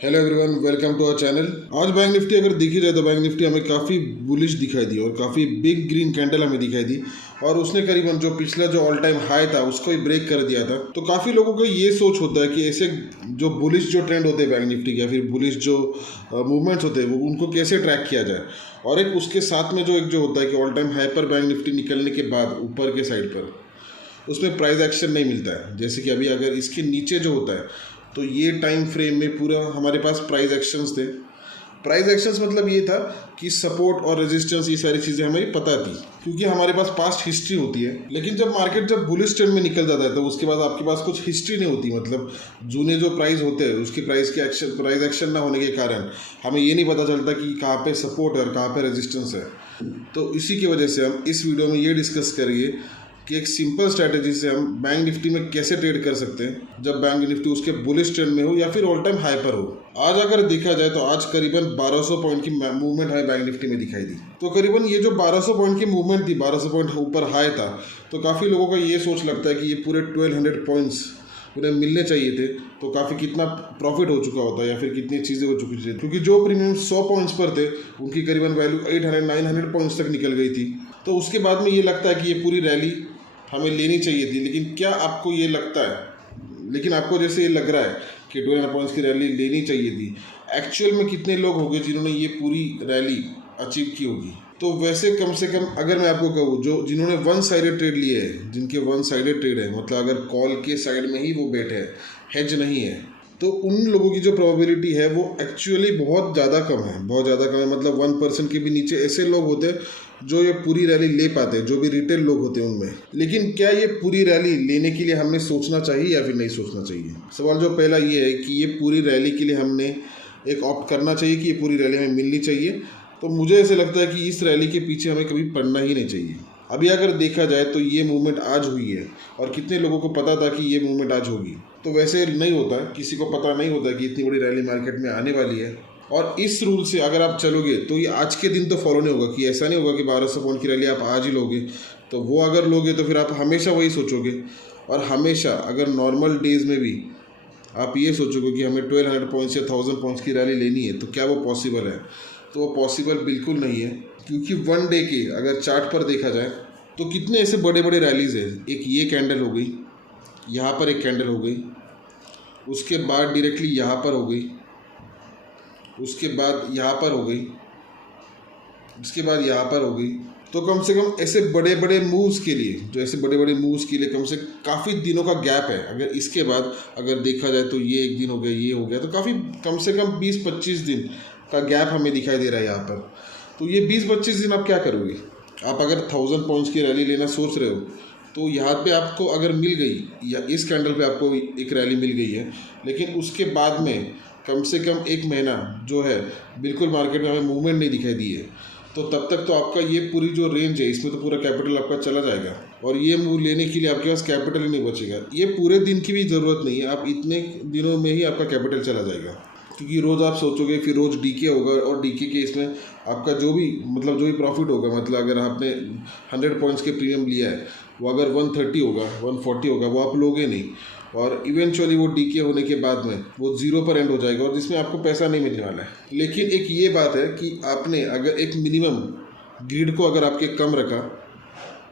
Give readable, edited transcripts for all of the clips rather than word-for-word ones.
Hello everyone, welcome to our channel. आज bank nifty अगर देखी जाए तो बैंक निफ्टी हमें काफ़ी बुलिश दिखाई दी और काफ़ी बिग ग्रीन कैंडल हमें दिखाई दी और उसने करीबन जो पिछला जो ऑल टाइम हाई था उसको ही ब्रेक कर दिया था। तो काफ़ी लोगों को ये सोच होता है कि ऐसे जो बुलिश जो ट्रेंड होते हैं बैंक निफ्टी के या फिर बुलिश जो मूवमेंट्स होते हैं वो उनको कैसे ट्रैक किया जाए। और एक उसके साथ में जो होता है कि ऑल टाइम हाई पर बैंक निफ्टी निकलने के बाद ऊपर के साइड पर उसमें प्राइस एक्शन नहीं मिलता है। जैसे कि अभी अगर इसके नीचे जो होता है तो ये टाइम फ्रेम में पूरा हमारे पास प्राइस एक्शंस थे। प्राइस एक्शंस मतलब ये था कि सपोर्ट और रेजिस्टेंस ये सारी चीज़ें हमें पता थी क्योंकि हमारे पास पास्ट हिस्ट्री होती है। लेकिन जब मार्केट जब बुलिश ट्रेंड में निकल जाता है तो उसके बाद आपके पास कुछ हिस्ट्री नहीं होती। मतलब जूने जो प्राइस होते हैं उसके प्राइस एक्शन ना होने के कारण हमें ये नहीं पता चलता कि कहाँ पे सपोर्ट है और कहाँ पे रेजिस्टेंस है। तो इसी की वजह से हम इस वीडियो में ये डिस्कस करेंगे कि एक सिंपल स्ट्रैटेजी से हम बैंक निफ्टी में कैसे ट्रेड कर सकते हैं जब बैंक निफ्टी उसके बुलिश ट्रेंड में हो या फिर ऑल टाइम हाई पर हो। आज अगर देखा जाए तो आज करीबन 1200 पॉइंट की मूवमेंट हमें बैंक निफ्टी में दिखाई दी। तो करीबन ये जो 1200 पॉइंट की मूवमेंट थी, 1200 पॉइंट ऊपर हाई था, तो काफ़ी लोगों का ये सोच लगता है कि ये पूरे 1200 पॉइंट्स उन्हें मिलने चाहिए थे तो काफ़ी कितना प्रॉफिट हो चुका होता या फिर कितनी चीज़ें हो चुकी थी। क्योंकि जो प्रीमियम 100 पॉइंट्स पर थे उनकी करीबन वैल्यू 800-900 पॉइंट्स तक निकल गई थी। तो उसके बाद में ये लगता है कि ये पूरी रैली हमें लेनी चाहिए थी। लेकिन क्या आपको ये लगता है, लेकिन आपको जैसे ये लग रहा है कि 1200 पॉइंट्स की रैली लेनी चाहिए थी, एक्चुअल में कितने लोग होंगे जिन्होंने ये पूरी रैली अचीव की होगी? तो वैसे कम से कम अगर मैं आपको कहूँ जो जिन्होंने वन साइडेड ट्रेड लिए है, जिनके वन साइडेड ट्रेड है, मतलब अगर कॉल के साइड में ही वो बैठे हैं, हेज नहीं है, तो उन लोगों की जो प्रोबेबिलिटी है वो एक्चुअली बहुत ज़्यादा कम है, बहुत ज़्यादा कम है। मतलब 1% के भी नीचे ऐसे लोग होते हैं जो ये पूरी रैली ले पाते हैं, जो भी रिटेल लोग होते हैं उनमें। लेकिन क्या ये पूरी रैली लेने के लिए हमें सोचना चाहिए या फिर नहीं सोचना चाहिए? सवाल जो पहला ये है कि ये पूरी रैली के लिए हमने एक ऑप्ट करना चाहिए कि ये पूरी रैली हमें मिलनी चाहिए। तो मुझे ऐसे लगता है कि इस रैली के पीछे हमें कभी पड़ना ही नहीं चाहिए। अभी अगर देखा जाए तो ये मूवमेंट आज हुई है और कितने लोगों को पता था कि ये मूवमेंट आज होगी? तो वैसे नहीं होता, किसी को पता नहीं होता कि इतनी बड़ी रैली मार्केट में आने वाली है। और इस रूल से अगर आप चलोगे तो ये आज के दिन तो फॉलो नहीं होगा, कि ऐसा नहीं होगा कि 1200 पॉइंट की रैली आप आज ही लोगे। तो वो अगर लोगे तो फिर आप हमेशा वही सोचोगे। और हमेशा अगर नॉर्मल डेज में भी आप ये सोचोगे कि हमें 1200 पॉइंट्स या 1000 पॉइंट्स की रैली लेनी है, तो क्या वो पॉसिबल है? तो वो पॉसिबल बिल्कुल नहीं है। क्योंकि वन डे के अगर चार्ट पर देखा जाए तो कितने ऐसे बड़े बड़े रैलीज है। एक ये कैंडल हो गई, यहाँ पर एक कैंडल हो गई, उसके बाद डायरेक्टली यहाँ पर हो गई, उसके बाद यहाँ पर हो गई, उसके बाद यहाँ पर हो गई। तो कम से कम ऐसे बड़े बड़े मूव्स के लिए, जो ऐसे बड़े बड़े मूव्स के लिए कम से काफ़ी दिनों का गैप है। अगर इसके बाद अगर देखा जाए तो ये एक दिन हो गया, ये हो गया, तो काफ़ी कम से कम 20-25 दिन का गैप हमें दिखाई दे रहा है यहाँ पर। तो ये 20-25 दिन आप क्या करोगे? आप अगर 1000 पॉइंट्स की रैली लेना सोच रहे हो तो यहाँ पे आपको अगर मिल गई या इस कैंडल पे आपको एक रैली मिल गई है, लेकिन उसके बाद में कम से कम एक महीना जो है बिल्कुल मार्केट में हमें मूवमेंट नहीं दिखाई दी है, तो तब तक तो आपका ये पूरी जो रेंज है इसमें तो पूरा कैपिटल आपका चला जाएगा और ये मूव लेने के लिए आपके पास कैपिटल ही नहीं बचेगा। ये पूरे दिन की भी ज़रूरत नहीं है, आप इतने दिनों में ही आपका कैपिटल चला जाएगा। क्योंकि रोज़ आप सोचोगे, फिर रोज़ डीके होगा और डीके के इसमें आपका जो भी प्रॉफिट होगा, मतलब अगर आपने 100 पॉइंट्स के प्रीमियम लिया है वो अगर 130 होगा, 140 होगा, वो आप लोगे नहीं और इवेंचुअली वो डीके होने के बाद में वो जीरो पर एंड हो जाएगा और जिसमें आपको पैसा नहीं मिलने वाला है। लेकिन एक ये बात है कि आपने अगर एक मिनिमम ग्रिड को अगर आपके कम रखा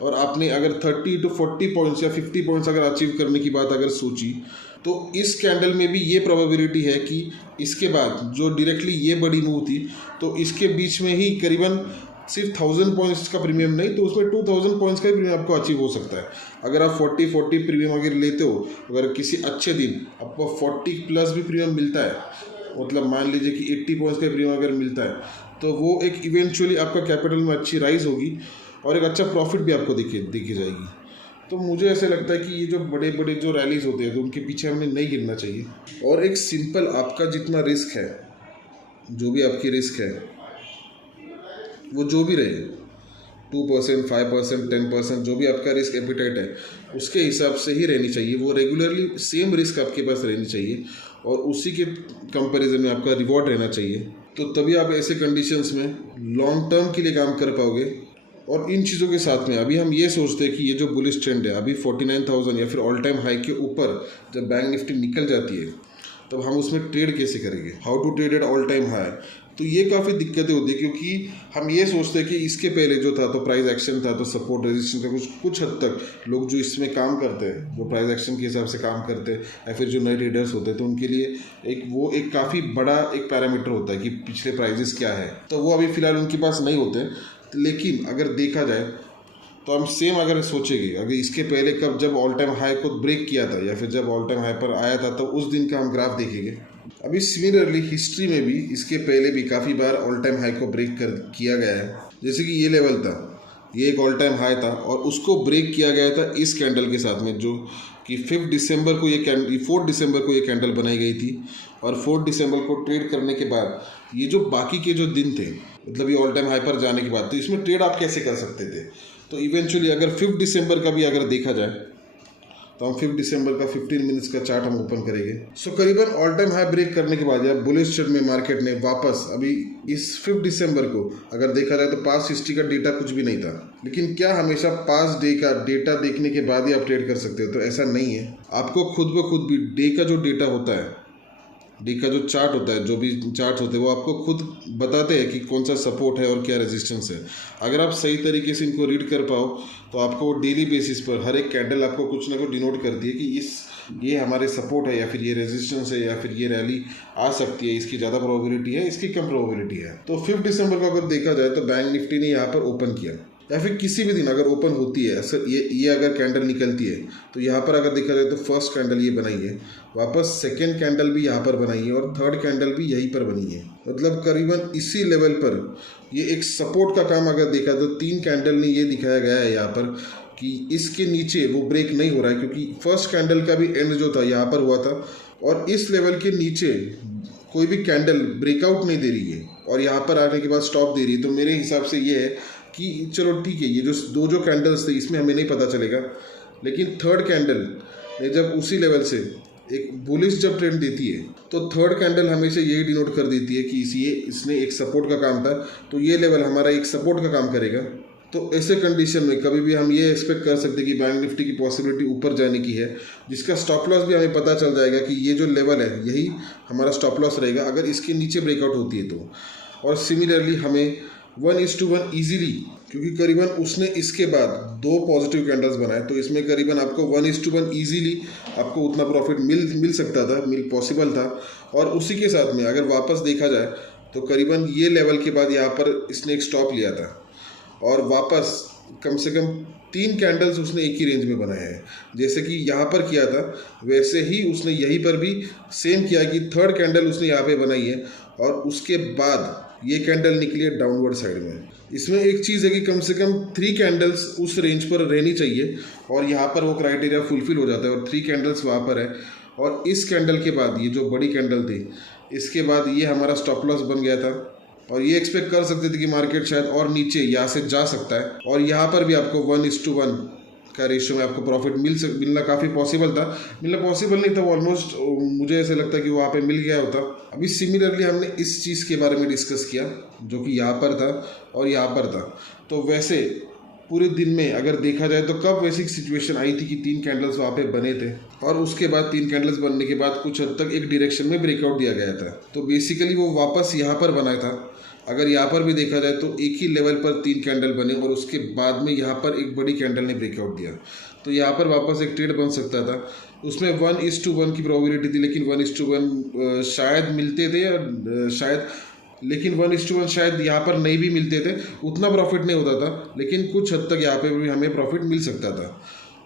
और आपने अगर 30 to 40 पॉइंट्स या 50 पॉइंट्स अगर अचीव करने की बात अगर सोची, तो इस कैंडल में भी ये प्रोबेबिलिटी है कि इसके बाद जो डायरेक्टली ये बड़ी मूव थी तो इसके बीच में ही करीबन सिर्फ 1000 पॉइंट्स का प्रीमियम नहीं तो उसमें 2000 पॉइंट्स का ही प्रीमियम आपको अचीव हो सकता है। अगर आप 40 प्रीमियम अगर लेते हो, अगर किसी अच्छे दिन आपको 40 प्लस भी प्रीमियम मिलता है, मतलब मान लीजिए कि 80 पॉइंट्स का प्रीमियम अगर मिलता है, तो वो एक इवेंचुअली आपका कैपिटल में अच्छी राइज होगी और एक अच्छा प्रॉफिट भी आपको दिखी जाएगी। तो मुझे ऐसे लगता है कि ये जो बड़े बड़े जो रैलीज होते हैं तो उनके पीछे हमें नहीं गिरना चाहिए। और एक सिंपल आपका जितना रिस्क है, जो भी आपकी रिस्क है वो जो भी रहे, 2%, 5%, 10%, जो भी आपका रिस्क एपिटाइट है उसके हिसाब से ही रहनी चाहिए। वो रेगुलरली सेम रिस्क आपके पास रहनी चाहिए और उसी के कंपैरिजन में आपका रिवॉर्ड रहना चाहिए। तो तभी आप ऐसे कंडीशंस में लॉन्ग टर्म के लिए काम कर पाओगे। और इन चीज़ों के साथ में अभी हम ये सोचते हैं कि ये जो बुलिश ट्रेंड है, अभी 49,000 या फिर ऑल टाइम हाई के ऊपर जब बैंक निफ्टी निकल जाती है तब हम उसमें ट्रेड कैसे करेंगे, how to trade at all time high. तो ये काफ़ी दिक्कतें होती है, क्योंकि हम ये सोचते हैं कि इसके पहले जो था तो प्राइस एक्शन था, तो सपोर्ट रेजिस्टेंस था, कुछ हद तक लोग जो इसमें काम करते हैं, जो प्राइस एक्शन के हिसाब से काम करते हैं, या फिर जो नए ट्रेडर्स होते हैं, तो उनके लिए एक काफ़ी बड़ा एक पैरामीटर होता है कि पिछले प्राइजेस क्या है। तो वो अभी फ़िलहाल उनके पास नहीं होते। लेकिन अगर देखा जाए तो हम सेम अगर सोचेंगे, अगर इसके पहले कब जब ऑल टाइम हाई को ब्रेक किया था या फिर जब ऑल टाइम हाई पर आया था, तो उस दिन का हम ग्राफ देखेंगे। अभी सिमिलरली हिस्ट्री में भी इसके पहले भी काफ़ी बार ऑल टाइम हाई को ब्रेक किया गया है। जैसे कि ये लेवल था, ये एक ऑल टाइम हाई था और उसको ब्रेक किया गया था इस कैंडल के साथ में, जो कि 4 दिसंबर को ये कैंडल बनाई गई थी। और 4 दिसंबर को ट्रेड करने के बाद ये जो बाकी के जो दिन थे, मतलब ये ऑल टाइम हाई पर जाने के बाद, तो इसमें ट्रेड आप कैसे कर सकते थे। तो इवेंचुअली अगर 5 दिसंबर का भी अगर देखा जाए तो हम 5 दिसंबर का 15 मिनट्स का चार्ट हम ओपन करेंगे। सो करीबन ऑल टाइम हाई ब्रेक करने के बाद या बुलिश ट्रेंड में मार्केट ने वापस अभी इस 5 दिसंबर को अगर देखा जाए तो पास्ट हिस्ट्री का डेटा कुछ भी नहीं था। लेकिन क्या हमेशा पास्ट डे का डेटा देखने के बाद ही आप ट्रेड कर सकते हो? तो ऐसा नहीं है। आपको खुद ब खुद भी डे का जो डेटा होता है, डे का जो चार्ट होता है, जो भी चार्ट होते हैं, वो आपको खुद बताते हैं कि कौन सा सपोर्ट है और क्या रेजिस्टेंस है। अगर आप सही तरीके से इनको रीड कर पाओ तो आपको डेली बेसिस पर हर एक कैंडल आपको कुछ ना कुछ डिनोट करती है कि ये हमारे सपोर्ट है या फिर ये रेजिस्टेंस है या फिर ये रैली आ सकती है, इसकी ज़्यादा प्रोबेबिलिटी है, इसकी कम प्रोबेबिलिटी है। तो 5 दिसंबर को अगर देखा जाए तो बैंक निफ्टी ने यहाँ पर ओपन किया, या फिर किसी भी दिन अगर ओपन होती है सर, ये अगर कैंडल निकलती है तो यहाँ पर अगर देखा जाए तो फर्स्ट कैंडल ये बनाई है, वापस सेकेंड कैंडल भी यहाँ पर बनाई है और थर्ड कैंडल भी यहीं पर बनी है। मतलब करीबन इसी लेवल पर ये एक सपोर्ट का काम अगर देखा तो 3 कैंडल ने ये दिखाया गया है यहाँ पर कि इसके नीचे वो ब्रेक नहीं हो रहा है, क्योंकि फर्स्ट कैंडल का भी एंड जो था यहाँ पर हुआ था और इस लेवल के नीचे कोई भी कैंडल ब्रेकआउट नहीं दे रही है और यहाँ पर आने के बाद स्टॉप दे रही है। तो मेरे हिसाब से ये है कि चलो ठीक है, ये जो कैंडल्स थे इसमें हमें नहीं पता चलेगा, लेकिन थर्ड कैंडल ने जब उसी लेवल से एक बुलिश जब ट्रेंड देती है तो थर्ड कैंडल हमेशा यही डिनोट कर देती है कि इसने एक सपोर्ट का काम था, तो ये लेवल हमारा एक सपोर्ट का काम करेगा। तो ऐसे कंडीशन में कभी भी हम ये एक्सपेक्ट कर सकते हैं कि बैंक निफ्टी की पॉसिबिलिटी ऊपर जाने की है, जिसका स्टॉप लॉस भी हमें पता चल जाएगा कि ये जो लेवल है यही हमारा स्टॉप लॉस रहेगा अगर इसके नीचे ब्रेकआउट होती है तो। और सिमिलरली हमें 1:1 ईजीली, क्योंकि करीबन उसने इसके बाद 2 पॉजिटिव कैंडल्स बनाए, तो इसमें करीबन आपको 1:1 ईजीली आपको उतना प्रॉफिट मिल सकता था, पॉसिबल था। और उसी के साथ में अगर वापस देखा जाए तो करीबन ये लेवल के बाद यहाँ पर इसने एक स्टॉप लिया था और वापस कम से कम 3 कैंडल्स उसने एक ही रेंज में बनाए हैं। जैसे कि यहाँ पर किया था वैसे ही उसने यहीं पर भी सेम किया कि थर्ड कैंडल उसने यहाँ पे बनाई है और उसके बाद ये कैंडल निकली है डाउनवर्ड साइड में। इसमें एक चीज़ है कि कम से कम 3 कैंडल्स उस रेंज पर रहनी चाहिए और यहाँ पर वो क्राइटेरिया फुलफिल हो जाता है और 3 कैंडल्स वहाँ पर है। और इस कैंडल के बाद ये जो बड़ी कैंडल थी, इसके बाद ये हमारा स्टॉप लॉस बन गया था और ये एक्सपेक्ट कर सकते थे कि मार्केट शायद और नीचे यहाँ से जा सकता है और यहाँ पर भी आपको 1:1 का रेशियो में आपको प्रॉफिट मिलना काफ़ी पॉसिबल था। मिलना पॉसिबल नहीं था, वो ऑलमोस्ट मुझे ऐसे लगता है कि वहाँ पे मिल गया होता। अभी सिमिलरली हमने इस चीज़ के बारे में डिस्कस किया जो कि यहाँ पर था और यहाँ पर था। तो वैसे पूरे दिन में अगर देखा जाए तो कब वैसी सिचुएशन आई थी कि 3 कैंडल्स वहाँ पे बने थे और उसके बाद 3 कैंडल्स बनने के बाद कुछ हद तक एक डायरेक्शन में ब्रेकआउट दिया गया था। तो बेसिकली वो वापस यहाँ पर बना था। अगर यहाँ पर भी देखा जाए तो एक ही लेवल पर 3 कैंडल बने और उसके बाद में यहाँ पर एक बड़ी कैंडल ने ब्रेकआउट दिया, तो यहाँ पर वापस एक ट्रेड बन सकता था। उसमें 1:1 की प्रोबेबिलिटी थी, लेकिन 1:1 शायद मिलते थे या शायद, लेकिन 1:1 शायद यहाँ पर नहीं भी मिलते थे, उतना प्रॉफिट नहीं होता था, लेकिन कुछ हद तक यहाँ पे भी हमें प्रॉफिट मिल सकता था।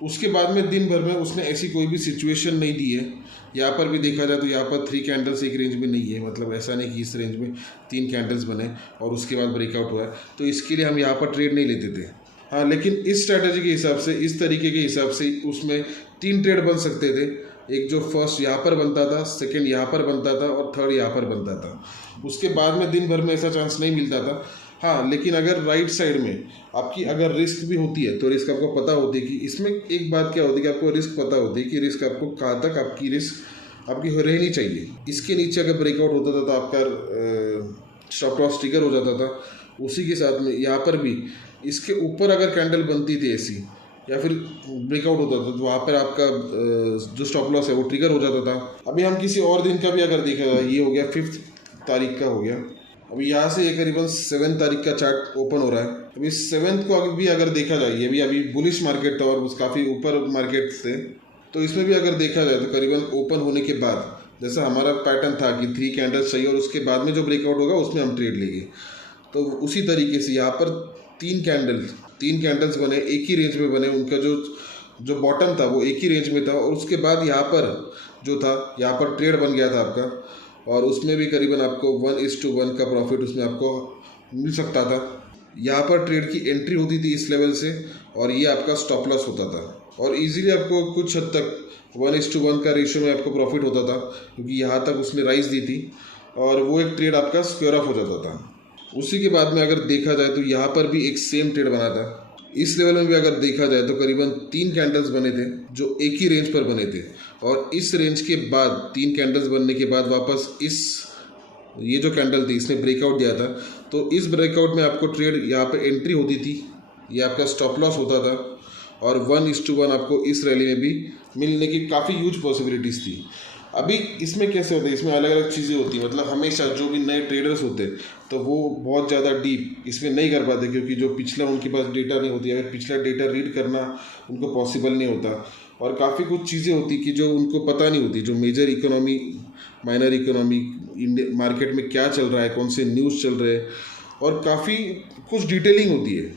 उसके बाद में दिन भर में उसने ऐसी कोई भी सिचुएशन नहीं दी है। यहाँ पर भी देखा जाए तो यहाँ पर 3 कैंडल्स एक रेंज में नहीं है, मतलब ऐसा नहीं कि इस रेंज में 3 कैंडल्स बने और उसके बाद ब्रेकआउट हुआ है, तो इसके लिए हम यहाँ पर ट्रेड नहीं लेते थे। हाँ, लेकिन इस स्ट्रैटेजी के हिसाब से, इस तरीके के हिसाब से उसमें 3 ट्रेड बन सकते थे। एक जो फर्स्ट यहाँ पर बनता था, सेकंड यहाँ पर बनता था और थर्ड यहाँ पर बनता था। उसके बाद में दिन भर में ऐसा चांस नहीं मिलता था। हाँ, लेकिन अगर राइट साइड में आपकी अगर रिस्क भी होती है तो रिस्क आपको पता होती है कि इसमें एक बात क्या होती है कि आपको रिस्क पता होती है कि रिस्क आपको कहाँ तक आपकी रिस्क आपकी रहनी चाहिए। इसके नीचे अगर ब्रेकआउट होता था तो आपका स्टॉप लॉस ट्रिगर हो जाता था। उसी के साथ में यहाँ पर भी इसके ऊपर अगर कैंडल बनती थी ऐसी, या फिर ब्रेकआउट होता था तो वहाँ पर आपका जो स्टॉप लॉस है वो ट्रिगर हो जाता था। अभी हम किसी और दिन का भी अगर देखा, ये हो गया 5 तारीख का हो गया। अभी यहाँ से ये करीबन 7 तारीख का चार्ट ओपन हो रहा है। अभी 7 को अभी अगर देखा जाए, ये भी अभी बुलिश मार्केट था और काफ़ी ऊपर मार्केट थे, तो इसमें भी अगर देखा जाए तो करीबन ओपन होने के बाद जैसा हमारा पैटर्न था कि 3 कैंडल्स चाहिए और उसके बाद में जो ब्रेकआउट होगा उसमें हम ट्रेड लेंगे, तो उसी तरीके से यहाँ पर 3 कैंडल्स बने, एक ही रेंज में बने। उनका जो बॉटम था वो एक ही रेंज में था और उसके बाद यहाँ पर जो था, यहाँ पर ट्रेड बन गया था आपका, और उसमें भी करीबन आपको 1:1 का प्रॉफिट उसमें आपको मिल सकता था। यहाँ पर ट्रेड की एंट्री होती थी इस लेवल से और ये आपका स्टॉप लॉस होता था और इजीली आपको कुछ हद तक 1:1 का रेशियो में आपको प्रॉफिट होता था, क्योंकि यहाँ तक उसने राइज दी थी और वो एक ट्रेड आपका स्क्वायर ऑफ हो जाता था। उसी के बाद में अगर देखा जाए तो यहाँ पर भी एक सेम ट्रेड बना था। इस लेवल में भी अगर देखा जाए तो करीबन 3 कैंडल्स बने थे जो एक ही रेंज पर बने थे और इस रेंज के बाद 3 कैंडल्स बनने के बाद वापस ये जो कैंडल थी इसने ब्रेकआउट दिया था, तो इस ब्रेकआउट में आपको ट्रेड यहाँ पे एंट्री होती थी, ये आपका स्टॉप लॉस होता था और 1:1 आपको इस रैली में भी मिलने की काफ़ी ह्यूज पॉसिबिलिटीज़ थी। अभी इसमें कैसे होता है, इसमें अलग अलग चीज़ें होती हैं, मतलब हमेशा जो भी नए ट्रेडर्स होते हैं तो वो बहुत ज़्यादा डीप इसमें नहीं कर पाते, क्योंकि जो पिछला उनके पास डेटा नहीं होती, अगर पिछला डेटा रीड करना उनको पॉसिबल नहीं होता और काफ़ी कुछ चीज़ें होती कि जो उनको पता नहीं होती, जो major economy, minor economy, India market में क्या चल रहा है, कौन से न्यूज़ चल रहे हैं, और काफ़ी कुछ डिटेलिंग होती है।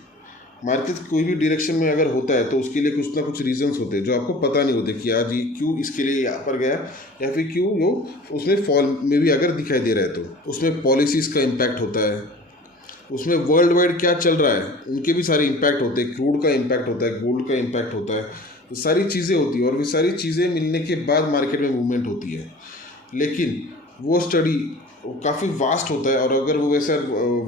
मार्केट कोई भी डायरेक्शन में अगर होता है तो उसके लिए कुछ ना कुछ रीजंस होते हैं जो आपको पता नहीं होते कि आज ये क्यों इसके लिए यहाँ पर गया या फिर क्यों वो उसमें फॉल में भी अगर दिखाई दे रहा है, तो उसमें पॉलिसीज़ का इम्पैक्ट होता है, उसमें वर्ल्ड वाइड क्या चल रहा है उनके भी सारे इम्पैक्ट होते हैं, क्रूड का इम्पैक्ट होता है, गोल्ड का इम्पैक्ट होता है, तो सारी चीज़ें होती हैं और वो सारी चीज़ें मिलने के बाद मार्केट में मूवमेंट होती है। लेकिन वो स्टडी काफ़ी वास्ट होता है और अगर वो वैसा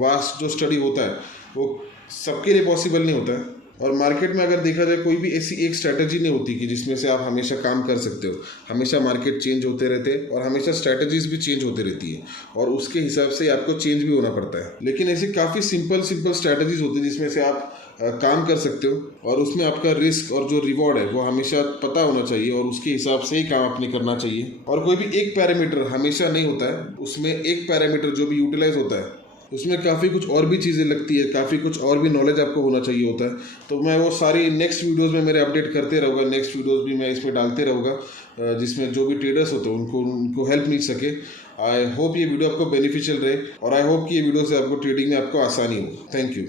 वास्ट जो स्टडी होता है वो सबके लिए पॉसिबल नहीं होता है। और मार्केट में अगर देखा जाए कोई भी ऐसी एक स्ट्रैटेजी नहीं होती कि जिसमें से आप हमेशा काम कर सकते हो। हमेशा मार्केट चेंज होते रहते हैं और हमेशा स्ट्रैटेजीज भी चेंज होती रहती है और उसके हिसाब से आपको चेंज भी होना पड़ता है। लेकिन ऐसी काफ़ी सिंपल स्ट्रैटेजीज होती है जिसमें से आप काम कर सकते हो और उसमें आपका रिस्क और जो रिवॉर्ड है वो हमेशा पता होना चाहिए और उसके हिसाब से ही काम आपने करना चाहिए। और कोई भी एक पैरामीटर हमेशा नहीं होता है, उसमें एक पैरामीटर जो भी यूटिलाइज होता है उसमें काफ़ी कुछ और भी चीज़ें लगती है, काफ़ी कुछ और भी नॉलेज आपको होना चाहिए होता है। तो मैं वो सारी नेक्स्ट वीडियोस में मेरे अपडेट करते रहूँगा, नेक्स्ट वीडियोस भी मैं इसमें डालते रहूँगा जिसमें जो भी ट्रेडर्स होते हैं उनको हेल्प मिल सके। आई होप ये वीडियो आपको बेनिफिशियल रहे और आई होप कि ये वीडियो से आपको ट्रेडिंग में आपको आसानी हो। Thank you.